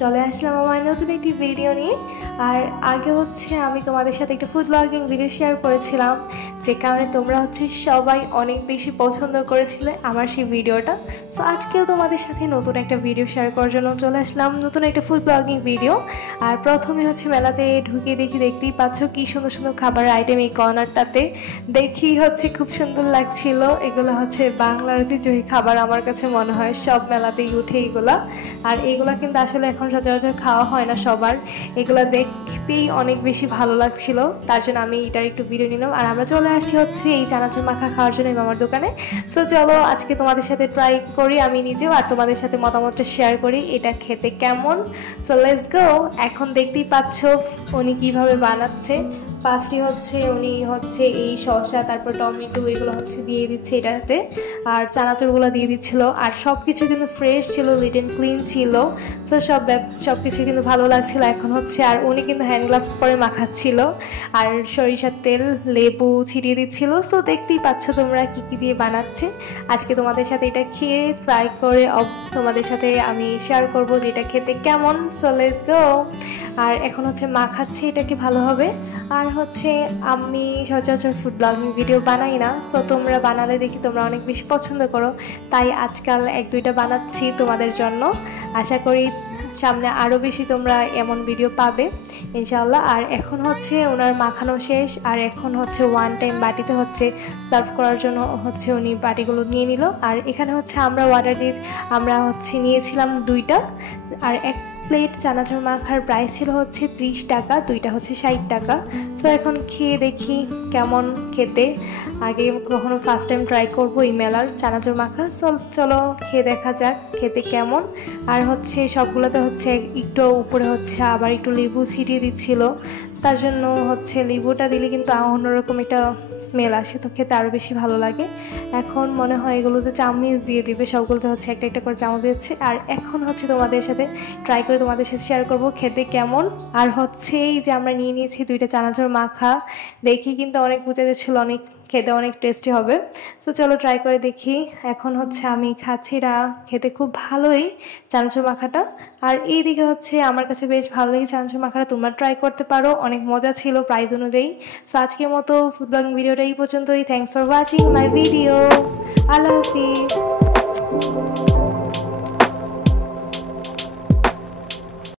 চলে আসলাম আমার নতুন একটি ভিডিও নিয়ে। আর আগে হচ্ছে আমি তোমাদের সাথে একটা ফুড ব্লগিং ভিডিও শেয়ার করেছিলাম, যে কারণে তোমরা হচ্ছে সবাই অনেক বেশি পছন্দ করেছিলে আমার সেই ভিডিওটা। সো আজকেও তোমাদের সাথে নতুন একটা ভিডিও শেয়ার করার জন্য চলে আসলাম, নতুন একটা ফুড ব্লগিং ভিডিও। আর প্রথমে হচ্ছে মেলাতে ঢুকে দেখতেই পাচ্ছ কি সুন্দর সুন্দর খাবারের আইটেম। এই কর্নারটাতে দেখি হচ্ছে খুব সুন্দর লাগছিল। এগুলো হচ্ছে বাংলার ঐতিহ্যবাহী খাবার, আমার কাছে মনে হয় সব মেলাতেই উঠে এগুলা। আর এগুলা কিন্তু আসলে এখন সচরাচর খাওয়া হয় না সবার। এগুলা দেখতেই অনেক বেশি ভালো লাগছিল, তার জন্য আমি এটার একটু ভিডিও নিলাম। আর আমরা চলে আসছি হচ্ছে এই চানাচুর মাখা খাওয়ার জন্য মামার দোকানে। সো চলো আজকে তোমাদের সাথে ট্রাই করি আমি নিজেও, আর তোমাদের সাথে মতামতটা শেয়ার করি এটা খেতে কেমন। So let's go. এখন দেখতেই পাচ্ছ উনি কিভাবে বানাচ্ছে। ফার্স্টই হচ্ছে উনি হচ্ছে এই শসা, তারপর টমেটো, এগুলো হচ্ছে দিয়ে দিচ্ছে এটাতে, আর চানাচুরগুলো দিয়ে দিচ্ছিল। আর সব কিছু কিন্তু ফ্রেশ ছিল, লিট অ্যান্ড ক্লিন ছিল। তো সব কিছু কিন্তু ভালো লাগছিল। এখন হচ্ছে আর উনি কিন্তু হ্যান্ড গ্লাভস পরে মাখাচ্ছিল, আর সরিষার তেল, লেবু ছিটিয়ে দিচ্ছিল। সো দেখতেই পাচ্ছ তোমরা কি কি দিয়ে বানাচ্ছে। আজকে তোমাদের সাথে এটা খেয়ে ট্রাই করে তোমাদের সাথে আমি শেয়ার করব যে এটা খেতে কেমন। So let's go. আর এখন হচ্ছে মাখাচ্ছে এটাকে ভালোভাবে। আর হচ্ছে আমি সচরাচর ফুড ব্লগিং ভিডিও বানাই না, সো তোমরা বানালে দেখি তোমরা অনেক বেশি পছন্দ করো, তাই আজকাল এক দুইটা বানাচ্ছি তোমাদের জন্য। আশা করি সামনে আরও বেশি তোমরা এমন ভিডিও পাবে ইনশাআল্লাহ। আর এখন হচ্ছে ওনার মাখানো শেষ, আর এখন হচ্ছে ওয়ান টাইম বাটিতে হচ্ছে সার্ভ করার জন্য হচ্ছে উনি বাটিগুলো নিয়ে নিল। আর এখানে হচ্ছে আমরা আমরা হচ্ছে নিয়েছিলাম 2টা, আর এক প্লেট চানাচুর মাখার প্রাইস ছিল হচ্ছে 30 টাকা, 2টা হচ্ছে 60 টাকা। তো এখন খেয়ে দেখি কেমন খেতে। আগে কখনো ফার্স্ট টাইম ট্রাই করবো এই মেলার চানাচুর মাখা। চলো খেয়ে দেখা যাক খেতে কেমন। আর হচ্ছে সবগুলোতে হচ্ছে একটু উপরে হচ্ছে আবার একটু লেবু ছিটিয়ে দিচ্ছিল, তার জন্য হচ্ছে লেবুটা দিলে কিন্তু অন্যরকম একটা স্মেল আসে, তো খেতে আরও বেশি ভালো লাগে। এখন মনে হয় এগুলোতে চামচ দিয়ে দিবে, সবগুলোতে হচ্ছে একটা একটা করে চামচ দিচ্ছে। আর এখন হচ্ছে তোমাদের সাথে ট্রাই করে তোমাদের সাথে শেয়ার করব খেতে কেমন। আর হচ্ছে এই যে আমরা নিয়ে নিয়েছি 2টা চানাচুর মাখা, দেখি কিন্তু অনেক বোঝা যাচ্ছিল অনেক খেতে অনেক টেস্টি হবে। তো চলো ট্রাই করে দেখি। এখন হচ্ছে আমি খাচ্ছি, এটা খেতে খুব ভালোই চানাচুর মাখাটা। আর এই দিকে হচ্ছে আমার কাছে বেশ ভালোই চানাচুর মাখাটা, তোমরা ট্রাই করতে পারো, অনেক মজা ছিল প্রাইস অনুযায়ী। সো আজকের মতো ফুড ব্লগিং ভিডিওটা এই পর্যন্তই। Thanks for watching my video. Allah Hafiz.